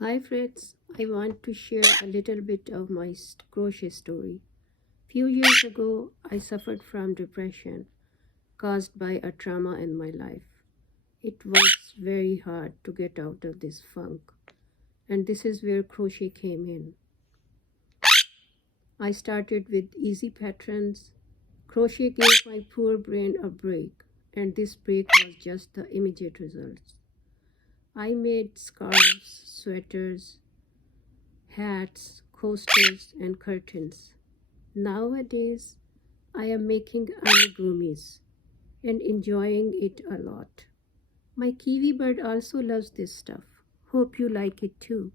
Hi friends, I want to share a little bit of my crochet story. Few years ago, I suffered from depression caused by a trauma in my life. It was very hard to get out of this funk, and this is where crochet came in. I started with easy patterns. Crochet gave my poor brain a break, and this break was just the immediate results. I made scarves, sweaters, hats, coasters, and curtains. Nowadays, I am making amigurumis and enjoying it a lot. My kiwi bird also loves this stuff. Hope you like it too.